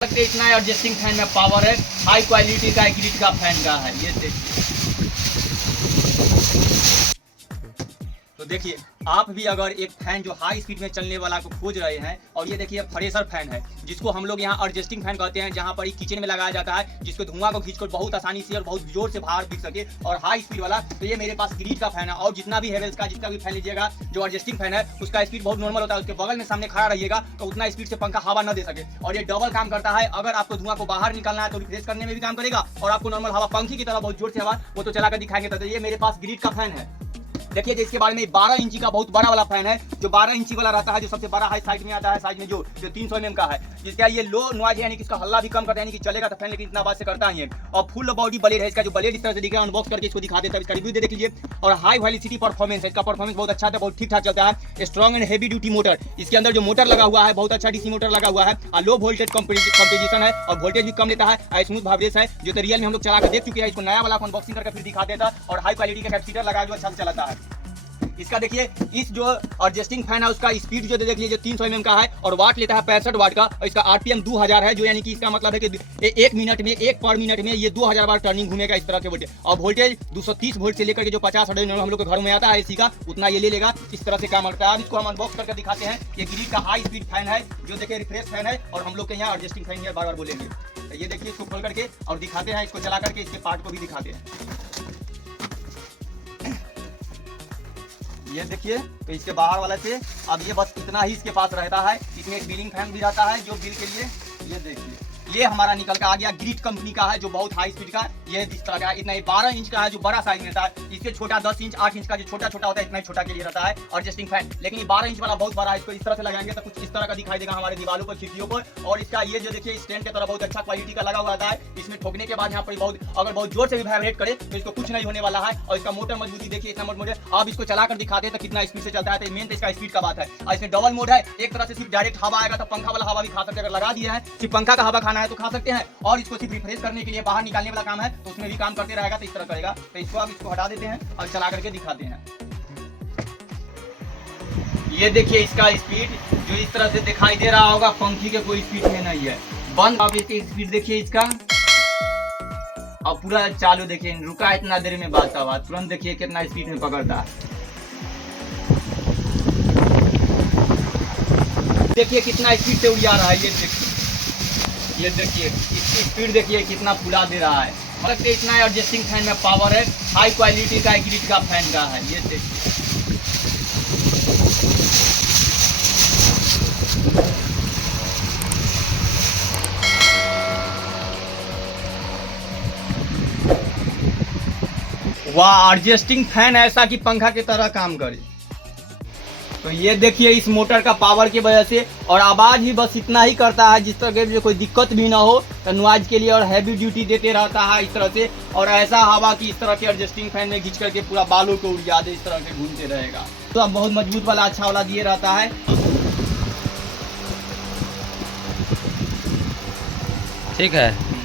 इतना adjusting fan में power है, हाई क्वालिटी का ग्रिड का फैन का है। ये देखिए, तो देखिए आप भी अगर एक फैन जो हाई स्पीड में चलने वाला को खोज रहे हैं, और ये देखिए फ्रेशर फैन है जिसको हम लोग यहाँ एडजस्टिंग फैन कहते हैं, जहाँ पर ये किचन में लगाया जाता है, जिसको धुआं को खींचकर बहुत आसानी से और बहुत जोर से बाहर दिख सके, और हाई स्पीड वाला। तो ये मेरे पास ग्रिड का फैन है, और जितना भी हेवेल्स का जितना भी फैन लीजिएगा जो एडजस्टिंग फैन है उसका स्पीड बहुत नॉर्मल होता है। उसके बगल में सामने खड़ा रहिएगा तो उतना स्पीड से पंखा हवा न दे सके, और ये डबल काम करता है। अगर आपको धुआं को बाहर निकालना है तो रिफ्रेश करने में भी काम करेगा, और आपको नॉर्मल हवा पंखे की तरह बहुत जोर से हवा वो तो चला कर दिखाएंगे। तो ये मेरे पास ग्रिड का फैन है। देखिए इसके बारे में 12 इंची का बहुत बड़ा वाला फैन है, जो 12 इंची वाला रहता है, जो सबसे बड़ा हाई साइज में आता है, साइज में जो 300 mm का है, जिसका ये लो नॉइज यानी कि इसका हल्ला भी कम करता है, यानी कि चलेगा तो फैन लेकिन इतना आवाज से करता ही है। और फुल बॉडी ब्लेड है इसका, जो ब्लेड इस तरह से दिख रहा है, अनबॉक्स करके इसको दिखा देता है, इसका रिव्यू देख लीजिए। और हाई वेलोसिटी परफॉर्मेंस है, इसका परफॉर्मेंस बहुत अच्छा है, बहुत ठीक ठाक चलता है। Strong and heavy duty motor, इसके अंदर जो मोटर लगा हुआ है बहुत अच्छा डीसी मोटर लगा हुआ है, और लो वोल्टेज कंपोजिशन है, और वोल्टेज भी कम लेता है, स्मूथ वाइब्रेशन है, जो तो रियल में हम लोग चला कर देख चुके हैं। इसको नया वाला अनबॉक्सिंग करके फिर दिखा देता, और हाई क्वालिटी का कैपेसिटर लगा जो अच्छा से चलाता है। इसका देखिए इस जो एडजस्टिंग फैन है उसका स्पीड जो देख लीजिए 300 mm का है, और वाट लेता है 65 वाट का, और इसका आरपीएम 2000 है, जो यानी कि इसका मतलब है कि एक मिनट में, एक पर मिनट में ये 2000 बार टर्निंग घूमेगा इस तरह से वोल्टेज। और वोल्टेज 230 वोल्ट से लेकर के जो 50 हम लोग के घर में आता है एसी का, उतना ये ले लेगा। इस तरह से काम करता है। अब इसको हम अनबॉक्स करके दिखाते हैं। ये ग्रिड का हाई स्पीड फैन है, जो देखिए रिफ्रेश फैन है, और हम लोग के यहाँ एडजस्टिंग फैन है, बार बार बोलेंगे। तो ये देखिए इसको खोल करके और दिखाते हैं, इसको चला करके इसके पार्ट को भी दिखाते हैं। ये देखिए, तो इसके बाहर वाला से अब ये बस इतना ही इसके पास रहता है। इसमें एक बिलिंग फैन भी रहता है जो बिल के लिए, ये देखिए ये हमारा निकल कर आ गया। ग्रिड कंपनी का है, जो बहुत हाई स्पीड का, ये इस तरह का इतना 12 इंच का है, जो बड़ा साइज में रहता है। इससे छोटा 10 इंच 8 इंच का जो छोटा छोटा होता है, इतना ही छोटा के लिए रहता है एडजस्टिंग फैन। लेकिन ये 12 इंच वाला बहुत बड़ा है, इसको इस तरह से लगाएंगे तो कुछ इस तरह का दिखाई देगा हमारे दीवारों पर, खिड़कियों पर। और इसका ये जो देखिए स्टैंड की तरह बहुत अच्छा क्वालिटी का लगा हुआ है। इसमें ठोकने के बाद यहाँ पर बहुत, अगर बहुत जोर से भी वाइब्रेट करे तो इसको कुछ नहीं होने वाला है। और इसका मोटर मजबूती देखिए, इतना मोटर। अब इसको चलाकर दिखाते हैं तो कितना स्पीड से चलता है। तो मेन तो इसका स्पीड का बात है। और इसमें डबल मोड है, एक तरह से सिर्फ डायरेक्ट हवा आएगा तो पंखा वाला हवा भी खा सकते हैं। अगर लगा दिया है सिर्फ पंखा का हवा खाना है तो खा सकते हैं, और इसको सिर्फ रिफ्रेश करने के लिए बाहर निकालने वाला काम है तो उसमें भी काम करते रहेगा। तो इस तरह करेगा। तो इसको अब इसको हटा देते हैं और चला करके दिखाते हैं। ये देखिए इसका स्पीड जो इस तरह से दिखाई दे रहा होगा, पंखी के कोई स्पीड में नहीं है। बंद, अब इसकी स्पीड देखिए इसका, और पूरा चालू देखिए, रुका इतना देर में बात हुआ, तुरंत देखिए कितना स्पीड में पकड़ता है। देखिए कितना स्पीड से उड़ा रहा है। ये देखिए इसकी स्पीड देखिए कितना फुला दे रहा है। मतलब इतना एडजस्टिंग फैन में पावर है, हाई क्वालिटी का ग्रिड का फैन का है। ये देखिए वाह, एडजस्टिंग फैन ऐसा कि पंखा की तरह काम करे। तो ये देखिए इस मोटर का पावर की वजह से, और आवाज भी बस इतना ही करता है जिस तरह के कोई दिक्कत भी ना हो, तो नॉइज के लिए, और हैवी ड्यूटी देते रहता है इस तरह से। और ऐसा हवा की इस तरह के एडजस्टिंग फैन में खींच करके पूरा बालों को उड़ा दे, इस तरह से घूमते रहेगा। तो अब बहुत मजबूत वाला अच्छा वाला दिए रहता है। ठीक है।